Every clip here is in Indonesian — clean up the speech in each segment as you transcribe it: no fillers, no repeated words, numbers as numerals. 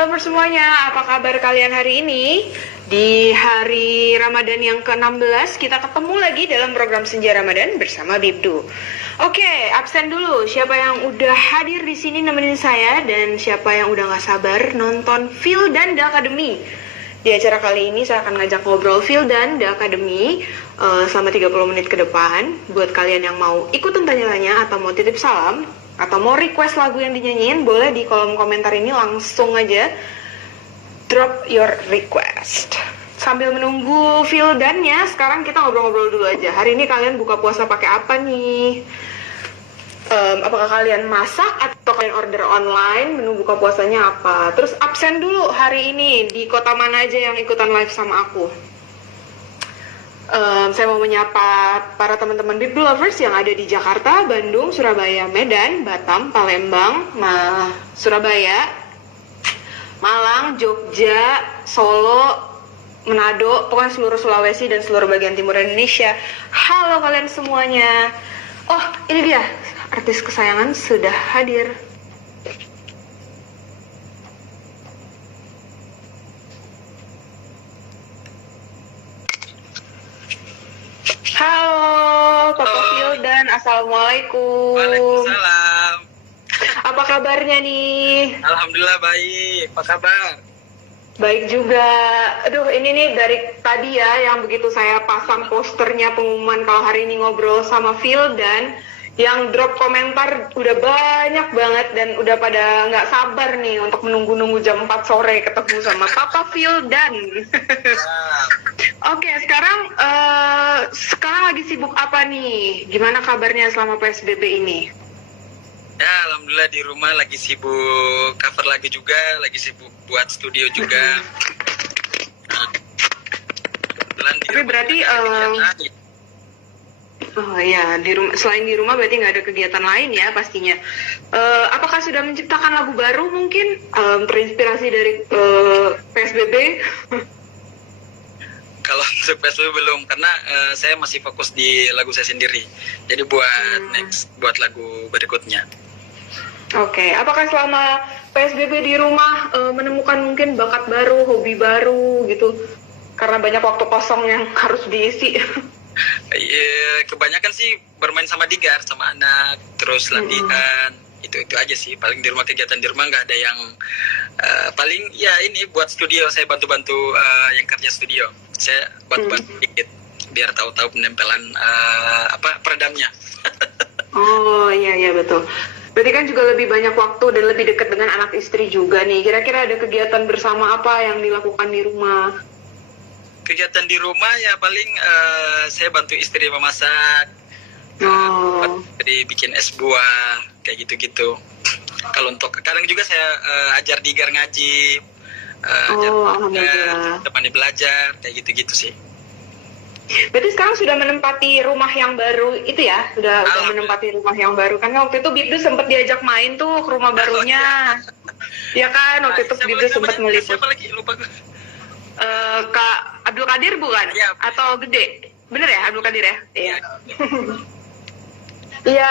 Lovers semuanya, apa kabar kalian hari ini? Di hari Ramadan yang ke-16 kita ketemu lagi dalam program Senja Ramadan bersama Bibdu. Oke, absen dulu. Siapa yang udah hadir di sini nemenin saya dan siapa yang udah gak sabar nonton Phil dan The Academy? Di acara kali ini saya akan ngajak ngobrol Phil dan The Academy selama 30 menit ke depan. Buat kalian yang mau ikutan tanya-tanya atau mau titip salam atau mau request lagu yang dinyanyiin, boleh di kolom komentar ini langsung aja drop your request. Sambil menunggu Phil dan-nya, sekarang kita ngobrol-ngobrol dulu aja. Hari ini kalian buka puasa pakai apa nih? Apakah kalian masak atau kalian order online? Menu buka puasanya apa? Terus absen dulu hari ini, di kota mana aja yang ikutan live sama aku? Saya mau menyapa para teman-teman Bibdu Lovers yang ada di Jakarta, Bandung, Surabaya, Medan, Batam, Palembang, Surabaya, Malang, Jogja, Solo, Manado, pokoknya seluruh Sulawesi dan seluruh bagian timur Indonesia. Halo kalian semuanya. Oh, ini dia, artis kesayangan sudah hadir. Halo, Papa Phil dan Assalamualaikum. Waalaikumsalam. Apa kabarnya nih? Alhamdulillah baik. Apa kabar? Baik juga. Aduh, ini nih dari tadi ya yang begitu saya pasang posternya pengumuman kalau hari ini ngobrol sama Phil dan yang drop komentar udah banyak banget dan udah pada nggak sabar nih untuk menunggu-nunggu jam 4 sore ketemu sama Papa Phil dan. Oke, sekarang lagi sibuk apa nih? Gimana kabarnya selama PSBB ini? Ya, alhamdulillah di rumah lagi sibuk cover lagu juga, lagi sibuk buat studio juga. Tapi berarti oh ya, selain di rumah berarti nggak ada kegiatan lain ya pastinya. Apakah sudah menciptakan lagu baru mungkin terinspirasi dari PSBB? Kalau untuk PSBB belum, karena saya masih fokus di lagu saya sendiri. Jadi buat lagu berikutnya. Oke, apakah selama PSBB di rumah menemukan mungkin bakat baru, hobi baru gitu? Karena banyak waktu kosong yang harus diisi. Kebanyakan sih bermain sama Digar, sama anak, terus latihan. Itu aja sih, paling di rumah, kegiatan di rumah nggak ada yang paling ya ini buat studio, saya bantu-bantu yang kerja studio, saya bantu-bantu dikit biar tahu-tahu penempelan peredamnya. Oh iya betul. Berarti kan juga lebih banyak waktu dan lebih dekat dengan anak istri juga nih. Kira-kira ada kegiatan bersama apa yang dilakukan di rumah? Kegiatan di rumah ya paling saya bantu istri memasak. Jadi bikin es buah kayak gitu-gitu. Kalau untuk kadang juga saya ajar Digar ngaji, alhamdulillah. temani belajar kayak gitu-gitu sih. Berarti sekarang sudah menempati rumah yang baru itu ya? Sudah menempati rumah yang baru kan? Waktu itu Bibdu sempat diajak main tuh ke rumah barunya. Ya kan, waktu itu Bibdu sempat meliput. Siapa lagi? Lupa gue. Kak Abdul Qadir bukan? Ya. Atau Gede? Bener ya Abdul Qadir ya? Iya. Iya,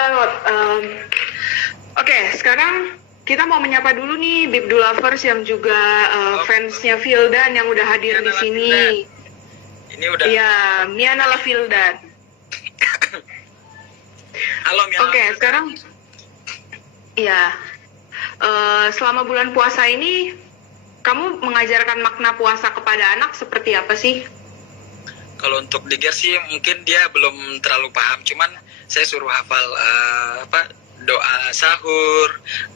Oke, sekarang kita mau menyapa dulu nih Bibdu Lovers yang juga fansnya Fildan yang udah hadir di sini. Ini udah. Iya, Miana Fildan. Halo Miana. Oke, sekarang iya. Selama bulan puasa ini kamu mengajarkan makna puasa kepada anak seperti apa sih? Kalau untuk Digar sih mungkin dia belum terlalu paham, cuman saya suruh hafal doa sahur,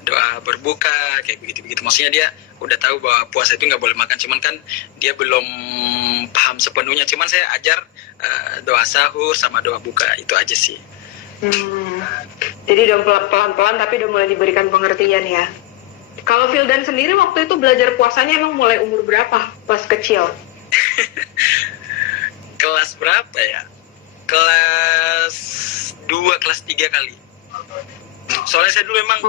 doa berbuka, kayak begitu-begitu. Maksudnya dia udah tahu bahwa puasa itu nggak boleh makan, cuman kan dia belum paham sepenuhnya. Cuman saya ajar doa sahur sama doa buka, itu aja sih. Jadi udah pelan-pelan tapi udah mulai diberikan pengertian ya. Kalau Fildan sendiri waktu itu belajar puasanya emang mulai umur berapa pas kecil? Kelas berapa ya? Kelas 2, kelas 3 kali. Soalnya saya dulu emang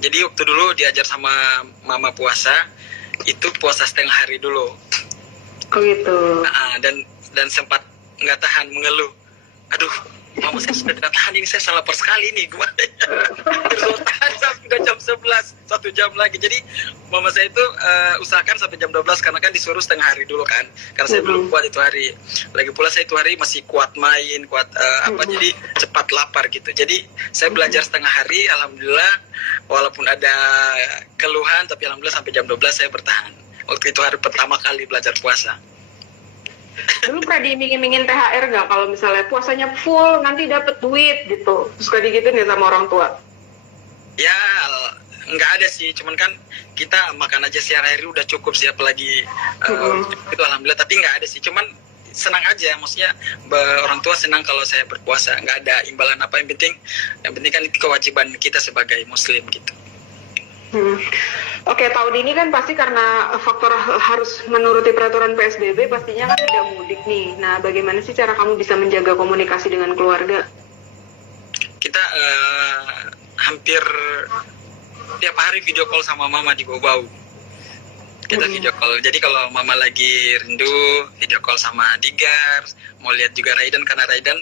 jadi waktu dulu diajar sama mama puasa, itu puasa setengah hari dulu. Oh gitu. Dan sempat nggak tahan mengeluh. Aduh, mama saya sudah tidak tahan, ini saya salah sekali nih gimana ya. Terus tahan sampai udah jam 11, 1 jam lagi. Jadi mama saya itu usahakan sampai jam 12 karena kan disuruh setengah hari dulu kan, karena saya belum kuat itu hari. Lagi pula saya itu hari masih kuat main, kuat jadi cepat lapar gitu. Jadi saya belajar setengah hari, alhamdulillah walaupun ada keluhan tapi alhamdulillah sampai jam 12 saya bertahan. Waktu itu hari pertama kali belajar puasa. Dulu pernah diiming-imingin THR nggak kalau misalnya puasanya full nanti dapat duit gitu? Suka digituin ya sama orang tua? Ya nggak ada sih, cuman kan kita makan aja sehari-hari udah cukup sih, apalagi itu alhamdulillah. Tapi nggak ada sih, cuman senang aja, maksudnya orang tua senang kalau saya berpuasa, nggak ada imbalan apa, yang penting kan itu kewajiban kita sebagai muslim gitu. Oke, tahun ini kan pasti karena faktor harus menuruti peraturan PSBB, pastinya kan tidak mudik nih. Nah, bagaimana sih cara kamu bisa menjaga komunikasi dengan keluarga? Kita hampir tiap hari video call sama mama di Bau-Bau. Kita video call. Jadi kalau mama lagi rindu, video call sama Digar, mau lihat juga Raidan karena Raidan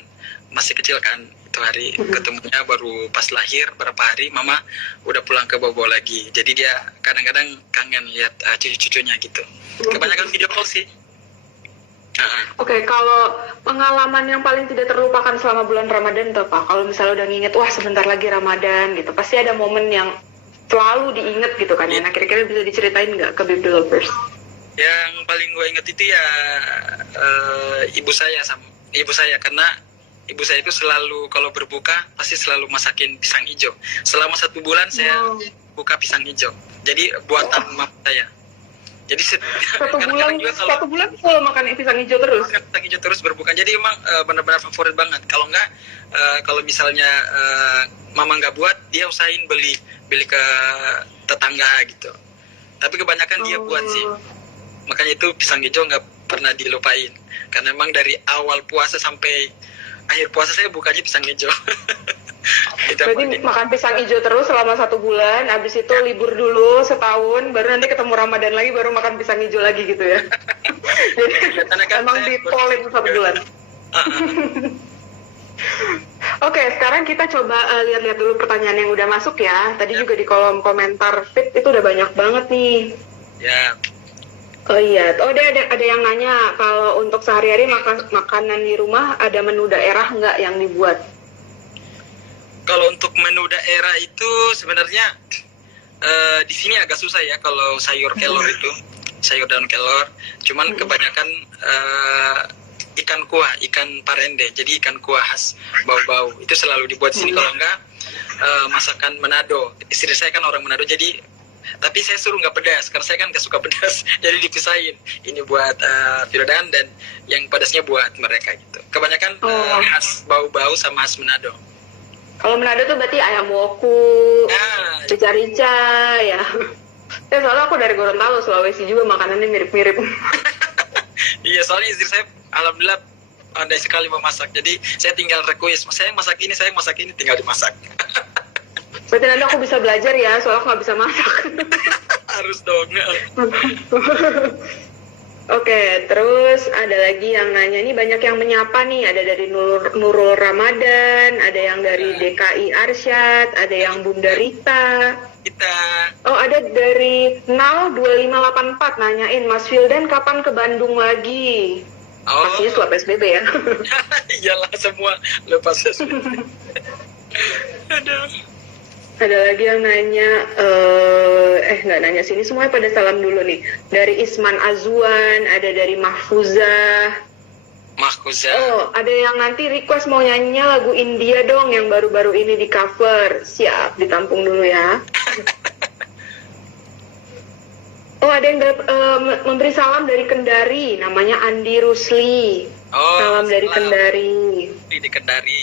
masih kecil kan. Itu hari ketemunya baru pas lahir berapa hari, mama udah pulang ke Bobo lagi. Jadi dia kadang-kadang kangen lihat cucu-cucunya gitu. Kebanyakan video call sih. Oke, kalau pengalaman yang paling tidak terlupakan selama bulan Ramadan itu apa? Kalau misalnya udah nginget, wah sebentar lagi Ramadan gitu, pasti ada momen yang selalu diinget gitu kan ya. Nah, kira-kira bisa diceritain nggak ke Bibdu Lovers? Yang paling gue inget itu ya ibu saya, karena ibu saya itu selalu kalau berbuka pasti selalu masakin pisang hijau. Selama 1 bulan saya buka pisang hijau. Jadi buatan mama saya. Jadi satu bulan full makan pisang hijau terus. Makan pisang hijau terus berbuka. Jadi emang benar-benar favorit banget. Kalau enggak, kalau misalnya mama nggak buat, dia usahain beli ke tetangga gitu. Tapi kebanyakan dia buat sih. Makanya itu pisang hijau nggak pernah dilupain. Karena emang dari awal puasa sampai akhir puasa saya bukanya pisang hijau. Berarti makan pisang hijau terus selama 1 bulan, habis itu libur dulu setahun, baru nanti ketemu Ramadan lagi, baru makan pisang hijau lagi gitu ya. Jadi emang dipolin 1 bulan. Oke, sekarang kita coba lihat-lihat dulu pertanyaan yang udah masuk ya. Tadi juga di kolom komentar feed itu udah banyak banget nih. Ya. Oh iya, ada yang nanya kalau untuk sehari-hari makanan di rumah ada menu daerah nggak yang dibuat? Kalau untuk menu daerah itu sebenarnya di sini agak susah ya kalau sayur kelor itu, sayur daun kelor. Cuman kebanyakan ikan kuah, ikan parende, jadi ikan kuah khas Bau-Bau itu selalu dibuat di sini. Kalau enggak masakan Manado. Istri saya kan orang Manado, jadi tapi saya suruh nggak pedas karena saya kan nggak suka pedas. Jadi dipisahin, ini buat Firdan dan yang pedasnya buat mereka gitu. Kebanyakan khas Bau-Bau sama khas Manado. Kalau Manado tuh berarti ayam woku, rica-rica ya. Soalnya aku dari Gorontalo, Sulawesi juga makanannya mirip-mirip. Iya, soalnya istri saya alhamdulillah pandai sekali memasak. Jadi saya tinggal request, saya masak ini, tinggal dimasak. Berarti nanti aku bisa belajar ya, soalnya aku nggak bisa masak. Harus dong. Oke, terus ada lagi yang nanya, nih banyak yang menyapa nih, ada dari Nurul Ramadan, ada yang dari DKI Arsyad, ada yang Bunda Rita. Oh, ada dari Nal 2584 nanyain, Mas Fildan kapan ke Bandung lagi? Pastinya setelah PSBB ya. Iyalah, semua lepas PSBB. Aduh. Ada lagi yang nanya, nggak nanya sini, semuanya pada salam dulu nih. Dari Isman Azwan, ada dari Mahfuzah. Oh, ada yang nanti request mau nyanyinya lagu India dong yang baru-baru ini di cover. Siap, ditampung dulu ya. Oh, ada yang memberi salam dari Kendari, namanya Andi Rusli. Salam dari Kendari. Di Kendari.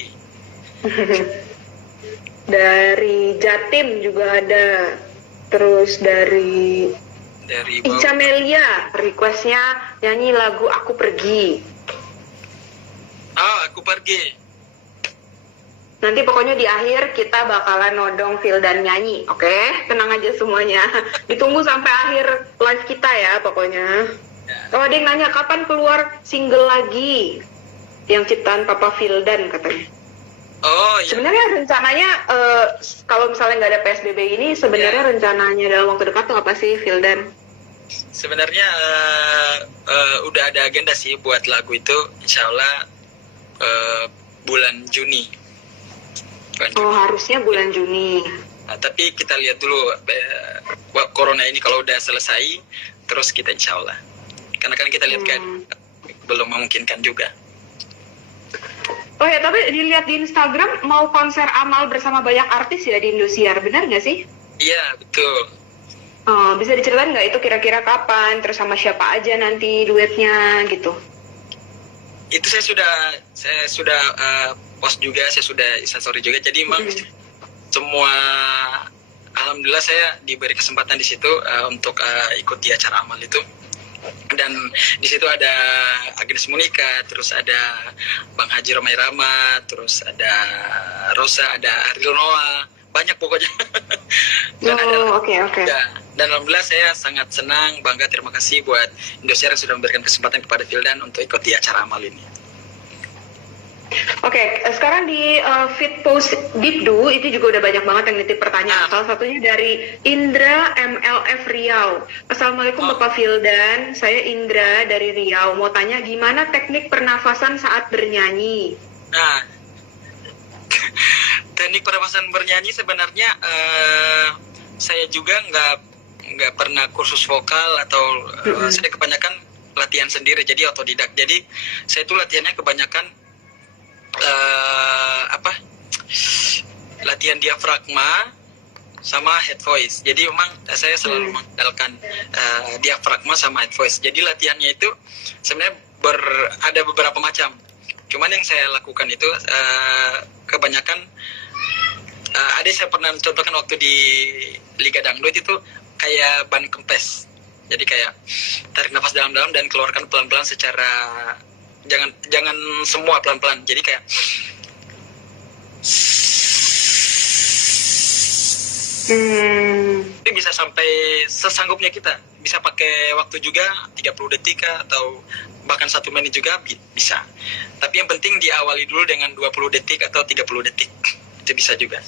Dari Jatim juga ada. Terus dari Ica Melia, requestnya nyanyi lagu Aku Pergi. Aku Pergi. Nanti pokoknya di akhir kita bakalan nodong Fildan nyanyi, oke? Tenang aja semuanya. Ditunggu sampai akhir live kita ya pokoknya. Oh, ada yang nanya kapan keluar single lagi yang ciptaan Papa Fildan katanya. Oh iya. Sebenarnya rencananya kalau misalnya nggak ada PSBB ini, sebenarnya Ya. rencananya dalam waktu dekat tuh apa sih, Vildan? Sebenarnya udah ada agenda sih buat lagu itu, insya Allah bulan Juni. Bulan Oh, Juni. harusnya bulan Juni. Nah, tapi kita lihat dulu corona ini kalau udah selesai, terus kita insya Allah. Karena kan kita lihat kan belum memungkinkan juga. Oh ya, tapi dilihat di Instagram mau konser Amal bersama banyak artis ya di Indosiar, benar nggak sih? Iya betul. Bisa diceritain nggak itu kira-kira kapan, terus sama siapa aja nanti duetnya gitu? Itu saya sudah post juga, saya sudah instastory juga. Jadi memang semua, alhamdulillah saya diberi kesempatan di situ untuk ikut di acara Amal itu. Dan di situ ada Agnes Monica, terus ada Bang Haji Romai Rama, terus ada Rosa, ada Ariel Noah, banyak pokoknya. Dan Oke. dan alhamdulillah saya sangat senang, bangga, terima kasih buat Indosiar yang sudah memberikan kesempatan kepada Vildan untuk ikut di acara Amal ini. Oke, sekarang di feed post Bibdu itu juga udah banyak banget yang nitip pertanyaan. Salah satunya dari Indra MLF Riau. Assalamualaikum Bapak Vildan, saya Indra dari Riau. Mau tanya gimana teknik pernafasan saat bernyanyi? Nah, teknik pernapasan bernyanyi sebenarnya saya juga nggak pernah kursus vokal atau saya kebanyakan latihan sendiri, jadi otodidak. Jadi saya itu latihannya kebanyakan latihan diafragma sama head voice. Jadi memang saya selalu mengandalkan diafragma sama head voice. Jadi latihannya itu sebenarnya ada beberapa macam. Cuman yang saya lakukan itu kebanyakan ada yang saya pernah contohkan waktu di Liga Dangdut itu kayak ban kempes. Jadi kayak tarik nafas dalam-dalam dan keluarkan pelan-pelan secara jangan semua pelan-pelan. Jadi kayak itu bisa sampai sesanggupnya kita. Bisa pakai waktu juga 30 detik atau bahkan 1 menit juga bisa. Tapi yang penting diawali dulu dengan 20 detik atau 30 detik. Itu bisa juga.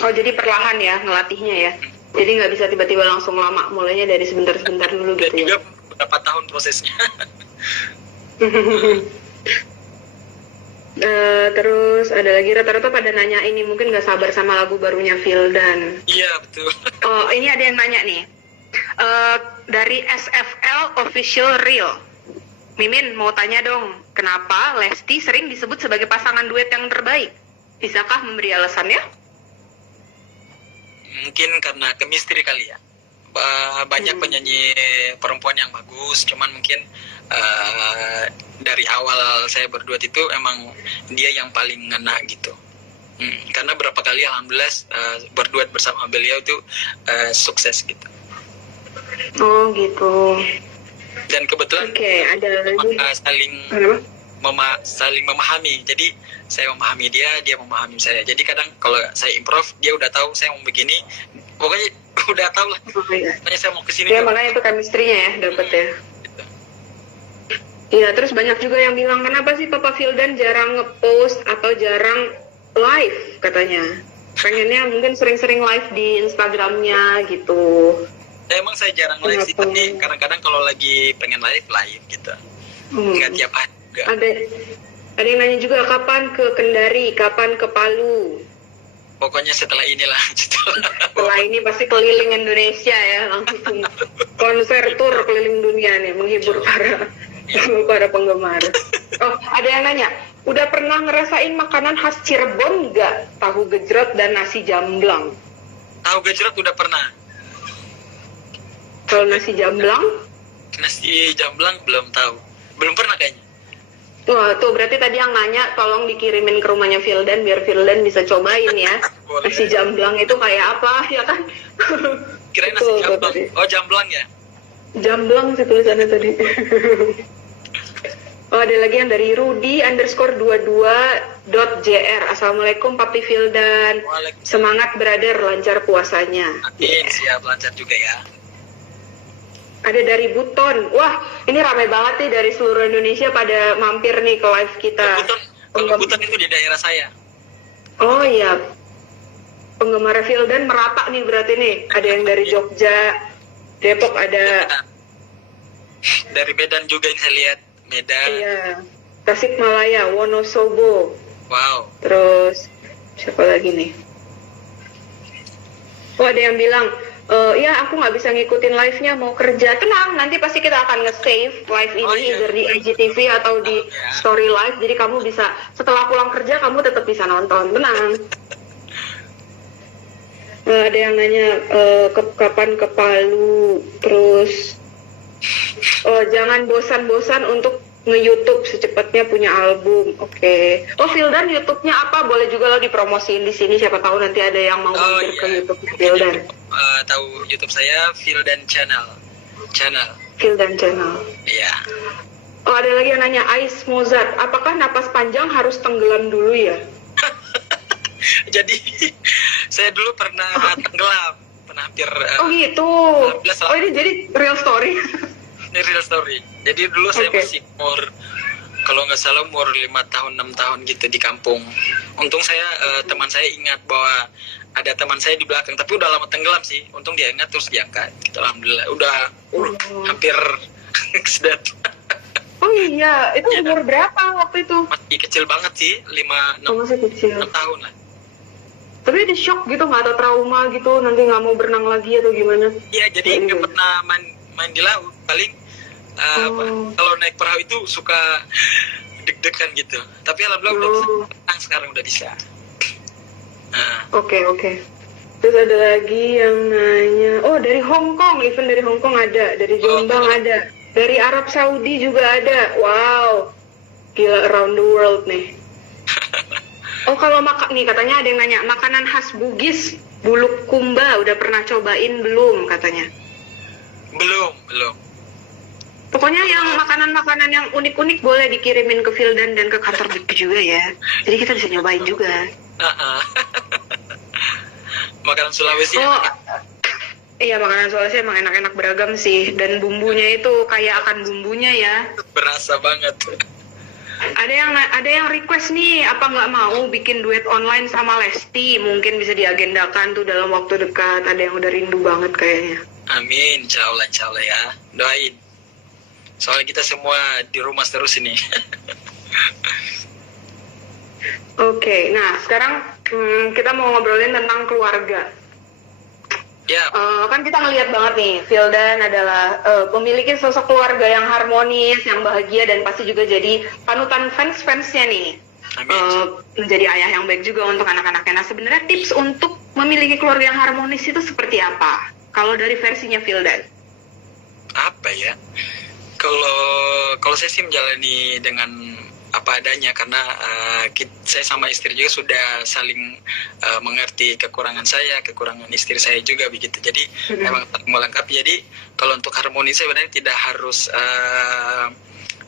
Oh, jadi perlahan ya ngelatihnya ya. Jadi nggak bisa tiba-tiba langsung lama, mulainya dari sebentar-sebentar dulu Dan gitu juga ya. berapa tahun prosesnya. Terus ada lagi rata-rata pada nanya ini mungkin nggak sabar sama lagu barunya Vildan. Iya betul. Oh, ini ada yang nanya nih. Dari SFL Official Real. Mimin mau tanya dong, kenapa Lesti sering disebut sebagai pasangan duet yang terbaik? Bisakah memberi alasannya? Mungkin karena chemistry kali ya. Banyak penyanyi perempuan yang bagus, cuman mungkin dari awal saya berduet itu emang dia yang paling ngena gitu. Karena berapa kali alhamdulillah berduet bersama beliau itu sukses gitu. Oh gitu. Dan kebetulan Ada lagi. saling memahami. Jadi saya memahami dia memahami saya. Jadi kadang kalau saya improv dia udah tahu saya mau begini, pokoknya udah tahu lah. Makanya saya mau kesini. Ya makanya itu chemistry-nya ya dapet ya. Iya, terus banyak juga yang bilang kenapa sih Papa Vildan jarang ngepost atau jarang live katanya. Pengennya mungkin sering-sering live di Instagramnya gitu. Emang saya jarang live sih, tapi kadang-kadang kalau lagi pengen live gitu. Nggak tiap hari juga. Ada yang nanya juga kapan ke Kendari, kapan ke Palu. Pokoknya setelah inilah. Setelah ini pasti keliling Indonesia ya, langsung konser tour keliling dunia nih, menghibur para penggemar. Oh, ada yang nanya, udah pernah ngerasain makanan khas Cirebon nggak? Tahu gejrot dan nasi jamblang. Tahu gejrot udah pernah. Kalau nasi jamblang? Nasi jamblang belum tahu. Belum pernah kayaknya. Wah, tuh berarti tadi yang nanya tolong dikirimin ke rumahnya Vildan biar Vildan bisa cobain ya. Boleh. Nasi jamblang itu kayak apa ya kan? Kirain nasi jamblang. Oh, jamblang ya? Jamblang sih tulisannya tadi. Oh, ada lagi yang dari Rudi_22.jr. Assalamualaikum Papi Vildan. Semangat brother, lancar puasanya. Amin, siap lancar juga ya. Ada dari Buton. Wah, ini ramai banget nih dari seluruh Indonesia pada mampir nih ke live kita. Kalau hutan itu di daerah saya. Oh iya, penggemar Vildan merata nih berarti nih. Ada yang dari Jogja, Depok ada. Dari Medan juga yang saya lihat. Medan. Iya, Tasikmalaya, Wonosobo. Wow. Terus siapa lagi nih? Oh, ada yang bilang, ya aku nggak bisa ngikutin live-nya, mau kerja. Tenang, nanti pasti kita akan nge-save live ini either di IGTV atau di story live. Jadi kamu bisa, setelah pulang kerja kamu tetap bisa nonton. Tenang. Ada yang nanya kapan ke Palu. Terus jangan bosan-bosan untuk nge-YouTube secepatnya punya album. Oke. Oh, Vildan YouTube-nya apa? Boleh juga lo dipromosiin di sini. Siapa tahu nanti ada yang mau mampir ke YouTube Vildan. Tahu YouTube saya Vildan Channel. Vildan Channel. Iya. Oh, ada lagi yang nanya, Ais Mozart, apakah napas panjang harus tenggelam dulu ya? Jadi saya dulu pernah tenggelam, pernah hampir. Oh gitu. Oh, ini jadi real story. Ini real story. Jadi dulu saya masih umur, kalau nggak salah umur 5 tahun 6 tahun gitu di kampung. Untung saya teman saya ingat bahwa ada teman saya di belakang, tapi udah lama tenggelam sih. Untung dia ingat terus diangkat. Gitu, alhamdulillah. Udah hampir kesedat. Oh iya, itu umur berapa waktu itu? Masih kecil banget sih, 5 masih kecil. 6 tahun lah. Tapi ada shock gitu, nggak ada trauma gitu, nanti nggak mau berenang lagi atau gimana? Iya, jadi nggak pernah main di laut. Paling kalau naik perahu itu suka deg-degan gitu. Tapi alhamdulillah udah bisa, sekarang udah bisa. Oke. Terus ada lagi yang nanya, oh dari Hong Kong, event dari Hong Kong ada, dari Jombang ada, dari Arab Saudi juga ada. Wow, gila, around the world nih. Oh, kalau nih katanya ada yang nanya, makanan khas Bugis, buluk kumba, udah pernah cobain belum katanya? Belum. Pokoknya yang makanan-makanan yang unik-unik boleh dikirimin ke Vildan dan ke kantor Bibdu juga ya. Jadi kita bisa nyobain juga. Makanan Sulawesi. Iya, makanan Sulawesi emang enak-enak beragam sih. Dan bumbunya itu kayak akan bumbunya ya. Berasa banget. Ada yang request nih, apa nggak mau bikin duet online sama Lesti? Mungkin bisa diagendakan tuh dalam waktu dekat. Ada yang udah rindu banget kayaknya. Amin, insya Allah ya. Doain. Soalnya kita semua di rumah terus ini. Oke, nah sekarang kita mau ngobrolin tentang keluarga. Ya. Kan kita ngelihat banget nih, Vildan adalah memiliki sosok keluarga yang harmonis, yang bahagia, dan pasti juga jadi panutan fans-fansnya nih. Menjadi ayah yang baik juga untuk anak-anaknya. Nah, sebenarnya tips untuk memiliki keluarga yang harmonis itu seperti apa? Kalau dari versinya Vildan? Apa ya? Kalau saya sih menjalani dengan apa adanya, karena saya sama istri juga sudah saling mengerti kekurangan saya, kekurangan istri saya juga begitu. Jadi memang melengkapi. Jadi kalau untuk harmoni sebenarnya tidak harus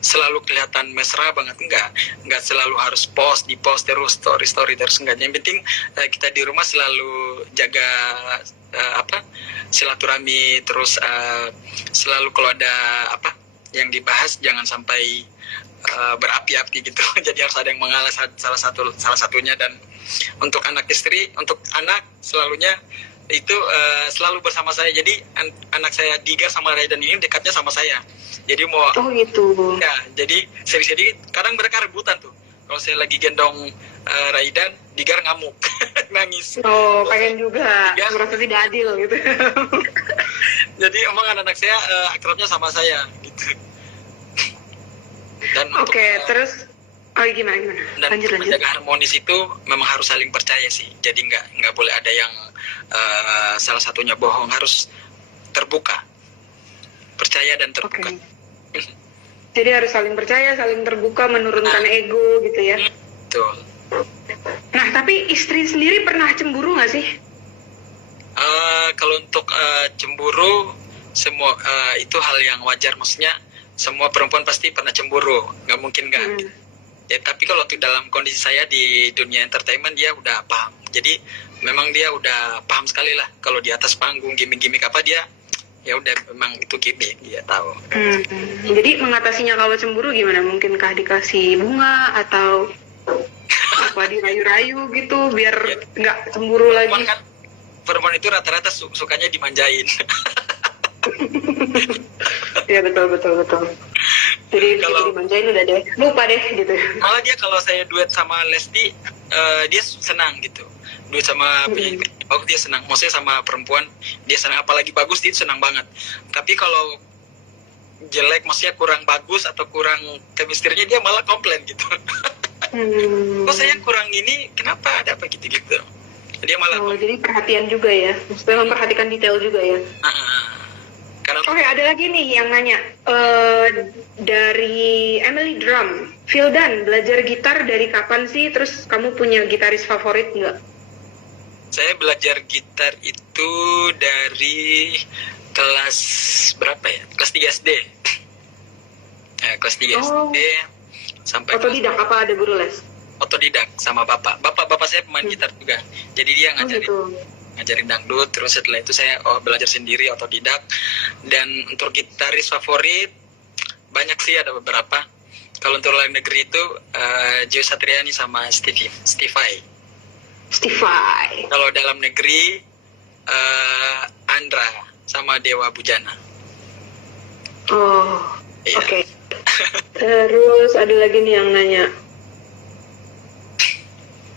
selalu kelihatan mesra banget, enggak selalu harus di post terus story terus, enggak. Yang penting kita di rumah selalu jaga silaturahmi, terus selalu kalau ada yang dibahas jangan sampai berapi-api gitu. Jadi harus ada yang mengalah salah satunya. Dan untuk anak istri, untuk anak selalunya itu selalu bersama saya. Jadi anak saya Digar sama Raidan ini dekatnya sama saya. Jadi mau gitu. Ya, jadi seri-seri kadang mereka rebutan tuh. Kalau saya lagi gendong Raidan, Digar ngamuk, nangis. Oh, pengen juga. Ya, merasa tidak adil gitu. Jadi emang anak-anak saya akrabnya sama saya gitu. Dan terus gimana? Dan lanjut. Menjaga harmonis itu memang harus saling percaya sih. Jadi nggak boleh ada yang salah satunya bohong, harus terbuka, percaya dan terbuka. Jadi harus saling percaya, saling terbuka, menurunkan ego gitu ya. Betul. Nah, tapi istri sendiri pernah cemburu nggak sih? Kalau untuk cemburu, semua itu hal yang wajar. Maksudnya semua perempuan pasti pernah cemburu, nggak mungkin nggak. Ya, tapi kalau untuk dalam kondisi saya di dunia entertainment, dia udah paham. Jadi memang dia udah paham sekali lah. Kalau di atas panggung gimmick apa, dia ya udah memang itu gimmick, dia tahu. Jadi mengatasinya kalau cemburu gimana? Mungkinkah dikasih bunga atau Apa dirayu-rayu gitu biar nggak cemburu Perempuan lagi. kan, perempuan itu rata-rata sukanya dimanjain. Iya betul. Jadi kita Kalau- dimanjain udah deh, lupa deh gitu. Malah dia kalau saya duet sama Lesti, dia senang gitu. Duet sama penyanyi bagus dia senang. Maksudnya sama perempuan dia senang. Apalagi bagus dia senang banget. Tapi kalau jelek, maksudnya kurang bagus atau kurang chemistry-nya, dia malah komplain gitu. Kok saya kurang ini, kenapa ada apa gitu-gitu. Dia malah Oh, jadi perhatian juga ya, maksudnya memperhatikan detail juga ya. karena Oke, ada lagi nih yang nanya dari Emily Drum. Vildan, belajar gitar dari kapan sih? Terus kamu punya gitaris favorit nggak? saya belajar gitar itu dari kelas berapa ya? Kelas 3 SD. Kelas 3 Oh. SD sampai kelas Otodidak apa ada guru les? otodidak sama bapak. Bapak saya pemain gitar juga. Jadi dia Oh ngajarin gitu. ngajarin dangdut. Terus setelah itu saya belajar sendiri otodidak. Dan untuk gitaris favorit banyak sih, ada beberapa. Kalau untuk luar negeri itu Joe Satriani sama Stevie Vai. Stify. Kalau dalam negeri Andra sama Dewa Bujana. Oh, Iya. oke. Terus ada lagi nih yang nanya.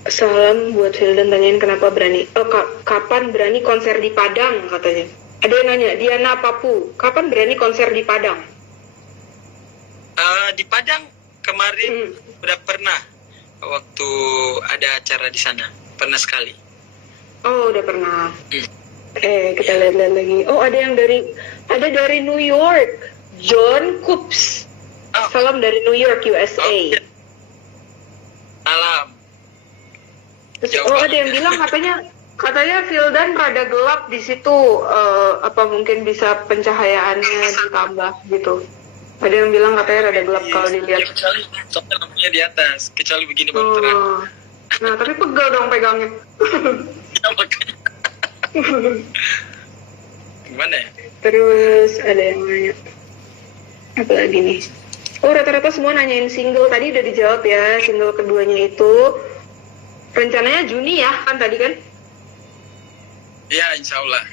Salam buat Vildan, tanyain kenapa berani. Kapan berani konser di Padang katanya. Ada yang nanya, Diana Papu, kapan berani konser di Padang? Di Padang kemarin udah pernah waktu ada acara di sana, pernah sekali. Oh, udah pernah. Kita lihat-lihat lagi. Oh, ada dari New York, John Coops. Oh. Salam dari New York, USA. Oke. Salam. Terus, Jauh ada banget yang ya. bilang katanya Vildan rada gelap di situ. Apa mungkin bisa pencahayaannya ditambah gitu? Ada yang bilang katanya rada gelap kalau dilihat. Kecuali soalnya lampunya di atas, kecuali begini baru terang. Oh. Nah, tapi pegel dong pegangnya. Ya, makanya. Gimana ya? Terus ada yang nanya apa lagi nih? Oh, rata-rata semua nanyain single. Tadi udah dijawab ya, single keduanya itu rencananya Juni ya, kan tadi kan? Ya, insya Allah.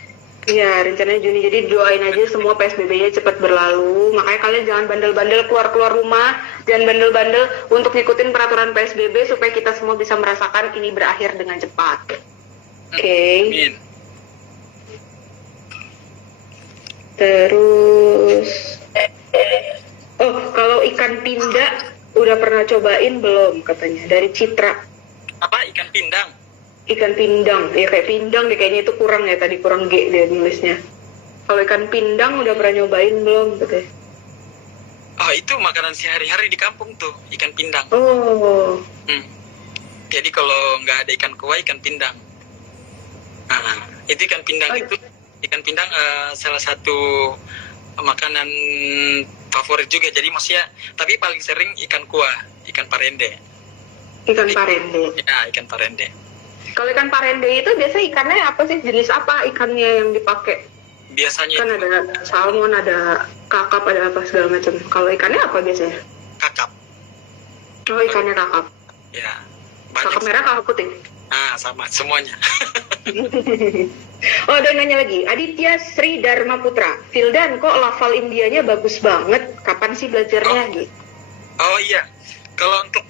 Iya, rencananya Juni. Jadi doain aja semua PSBB-nya cepat berlalu. Makanya kalian jangan bandel-bandel keluar-keluar rumah, jangan bandel-bandel untuk ngikutin peraturan PSBB supaya kita semua bisa merasakan ini berakhir dengan cepat. Oke. Amin. Terus, oh kalau ikan pinda udah pernah cobain belum katanya dari Citra. Apa, ikan pindang? Ikan pindang, ya kayak pindang deh kayaknya itu kurang ya tadi kurang G dia nulisnya. Kalau ikan pindang udah pernah nyobain belum katanya? Oh, itu makanan sehari-hari di kampung tuh, ikan pindang. Oh, Jadi kalau nggak ada ikan kuah, ikan pindang. Nah, itu ikan pindang Oh. itu, ikan pindang salah satu makanan favorit juga. Jadi maksudnya, tapi paling sering ikan kuah, ikan parende. ikan parende. Ya, ikan parende. Kalau ikan parende itu biasa ikannya apa sih? Jenis apa ikannya yang dipakai? Biasanya Kan itu ada salmon, ada kakap, ada apa segala macam. Kalau ikannya apa biasanya? kakap. Oh, ikannya kakap. Ya, Kakap banyak. merah, kakap putih. Ah, sama semuanya. Oh, ada yang nanya lagi. Aditya Sri Dharma Putra. Vildan, kok lafal Indianya bagus banget? Kapan sih belajarnya? Oh. Gitu. Oh iya, kalau untuk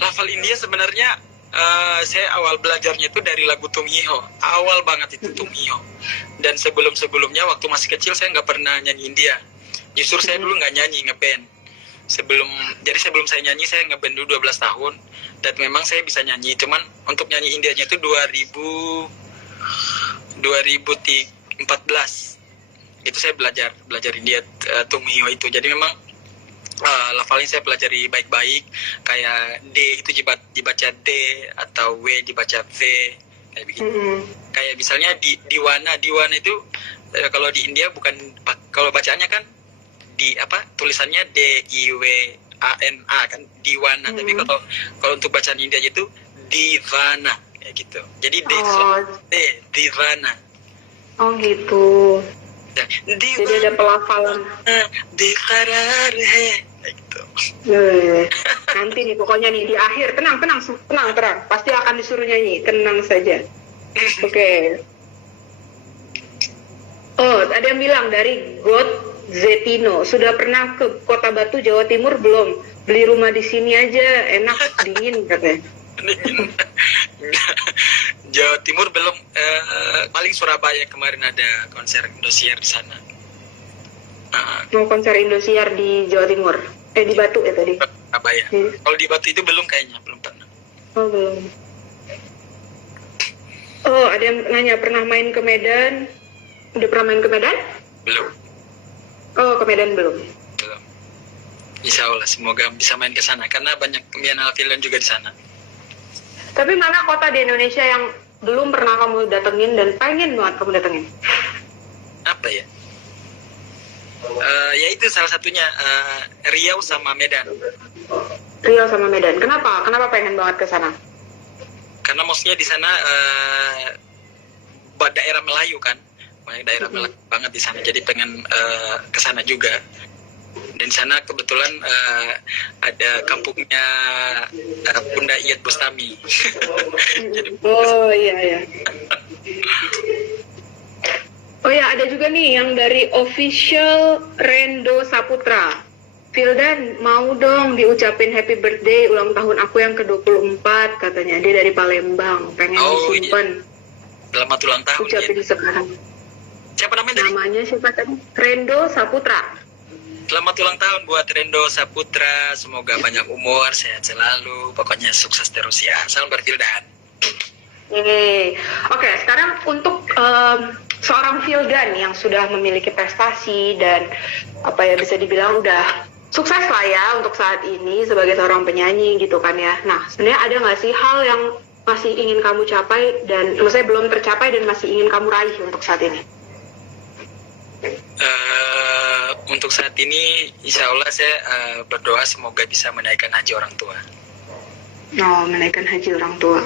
lafal India sebenarnya saya awal belajarnya itu dari lagu Tum Hi Ho. Awal banget itu Tum Hi Ho. Dan sebelum-sebelumnya waktu masih kecil saya nggak pernah nyanyi India. Justru saya dulu nggak nyanyi, ngeband. Jadi sebelum saya nyanyi, saya ngeband dulu 12 tahun. Dan memang saya bisa nyanyi. Cuman untuk nyanyi Indianya itu 2014. Itu saya belajar India Tum Hi Ho itu. Jadi memang lafalnya saya pelajari baik-baik, kayak D itu dibaca D atau W dibaca V, kayak begitu. Kayak misalnya Diwana itu kalau di India bukan, kalau bacaannya kan tulisannya Diwana kan, Diwana. Tapi kalau untuk bacaan India itu Divana kayak gitu. Jadi Divana. Oh gitu. Ya, Jadi ada pelafalan. Dikarar he kayak gitu. Nanti nih pokoknya nih di akhir tenang, pasti akan disuruh nyanyi, tenang saja. Oke. Oh, ada yang bilang dari God Zetino, sudah pernah ke Kota Batu, Jawa Timur belum? Beli rumah di sini aja, enak, dingin katanya. Jawa Timur belum, paling Surabaya kemarin ada konser Indosiar di sana. Mau konser Indosiar di Jawa Timur? Di Batu ya tadi? Surabaya. Kalau di Batu itu belum kayaknya, belum pernah. Oh, belum. Oh, ada yang nanya, pernah main ke Medan? Udah pernah main ke Medan? Belum. Oh, ke Medan belum? Belum. Insya Allah, semoga bisa main ke sana, karena banyak Biennale Film juga di sana. Tapi mana kota di Indonesia yang belum pernah kamu datengin dan pengen banget kamu datengin? Apa ya? Ya itu salah satunya, Riau sama Medan. Riau sama Medan. Kenapa? Kenapa pengen banget ke sana? Karena maksudnya di sana daerah Melayu kan, banyak daerah Melayu banget di sana. Jadi pengen ke sana juga. Dan di sana kebetulan ada kampungnya Bunda Iyeth Bustami. Oh iya. Oh ya, ada juga nih yang dari official Rendo Saputra. Fildan, mau dong diucapin happy birthday ulang tahun aku yang ke-24, katanya. Dia dari Palembang, pengen disimpan. Selamat ulang tahun. Ucapin Ya. sekarang. Siapa namanya tadi? Namanya siapa tadi? Rendo Saputra. Selamat ulang tahun buat Rendo Saputra. Semoga panjang umur, sehat selalu. Pokoknya sukses terus ya. Salam buat Fildan. Oke, sekarang untuk seorang Fildan yang sudah memiliki prestasi dan bisa dibilang udah sukses lah ya untuk saat ini sebagai seorang penyanyi gitu kan ya. Nah, sebenarnya ada nggak sih hal yang masih ingin kamu capai dan maksudnya belum tercapai dan masih ingin kamu raih untuk saat ini? Untuk saat ini, insya Allah saya berdoa semoga bisa menaikkan haji orang tua. Oh, menaikkan haji orang tua.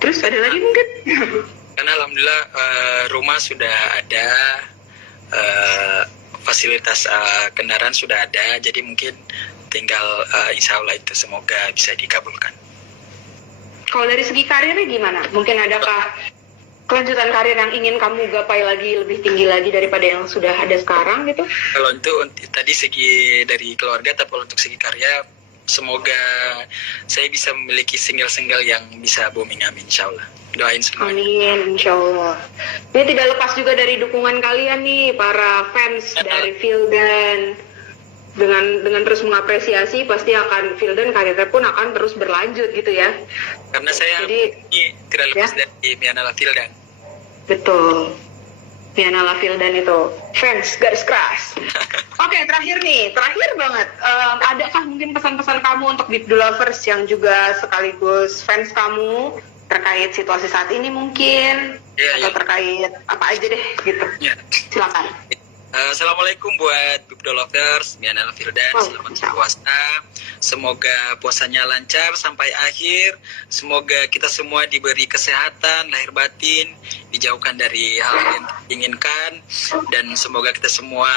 Terus ada lagi mungkin? Karena alhamdulillah rumah sudah ada, fasilitas kendaraan sudah ada, jadi mungkin tinggal insya Allah itu semoga bisa dikabulkan. Kalau dari segi karirnya gimana? Mungkin adakah kelanjutan karir yang ingin kamu gapai lagi lebih tinggi lagi daripada yang sudah ada sekarang gitu? Kalau untuk tadi segi dari keluarga, tapi kalau untuk segi karya, semoga saya bisa memiliki single-single yang bisa booming, amin, insya Allah. Doain semuanya. Amin, insya Allah. Ini tidak lepas juga dari dukungan kalian nih, para fans dari Fildan. Dengan terus mengapresiasi, pasti akan Fildan karirnya pun akan terus berlanjut gitu ya. Karena saya ini tidak lepas dari Biennale Fildan. Betul. Biennale Fildan itu fans garis keras. Oke, terakhir banget. Adakah mungkin pesan-pesan kamu untuk Bibdu Lovers yang juga sekaligus fans kamu terkait situasi saat ini mungkin? Atau terkait apa aja deh gitu. Silakan. Assalamualaikum buat Bibdu Lovers, Biennale Fildan, selamat berpuasa. Semoga puasanya lancar sampai akhir. Semoga kita semua diberi kesehatan, lahir batin, dijauhkan dari hal yang diinginkan. Dan semoga kita semua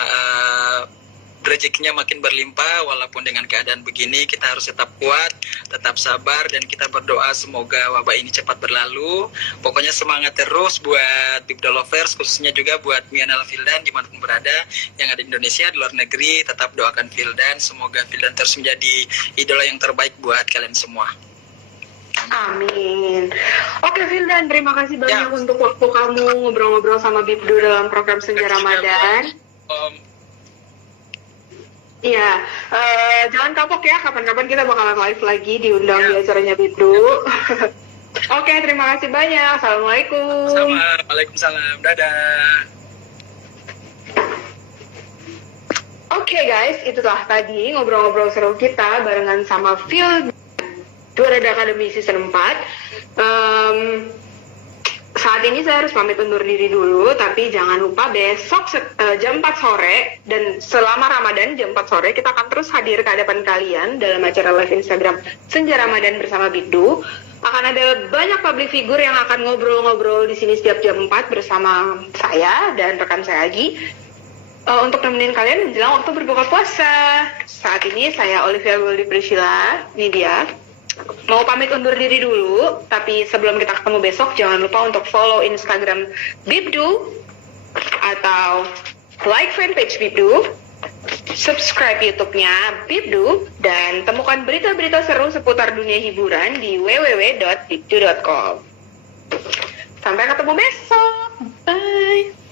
rezekinya makin berlimpah. Walaupun dengan keadaan begini, kita harus tetap kuat, tetap sabar, dan kita berdoa semoga wabah ini cepat berlalu. Pokoknya semangat terus buat Bibdu Lovers, khususnya juga buat Biennale Fildan dimanapun berada, yang ada di Indonesia, di luar negeri. Tetap doakan Fildan, semoga Fildan terus menjadi idola yang terbaik buat kalian semua. Amin. Oke Fildan, terima kasih banyak untuk waktu kamu ngobrol-ngobrol sama Bibdu dalam program Senja Ramadan. Iya, jangan kapok ya, kapan-kapan kita bakalan live lagi diundang di acaranya Bibdu. Oke, terima kasih banyak. Assalamualaikum. Waalaikumsalam. Dadah. Oke guys, itulah tadi ngobrol-ngobrol seru kita barengan sama Phil Duarada Academy Season 4. Saat ini saya harus pamit undur diri dulu, tapi jangan lupa besok jam 4 sore dan selama Ramadan jam 4 sore kita akan terus hadir ke hadapan kalian dalam acara live Instagram Senja Ramadan bersama Bibdu. Akan ada banyak public figure yang akan ngobrol-ngobrol di sini setiap jam 4 bersama saya dan rekan saya Agi. untuk nemenin kalian menjelang waktu berbuka puasa. Saat ini saya Olivia Goldi Priscilla, ini dia. Mau pamit undur diri dulu, tapi sebelum kita ketemu besok, jangan lupa untuk follow Instagram Bibdu, atau like fanpage Bibdu, subscribe YouTube-nya Bibdu, dan temukan berita-berita seru seputar dunia hiburan di www.bibdu.com. Sampai ketemu besok. Bye.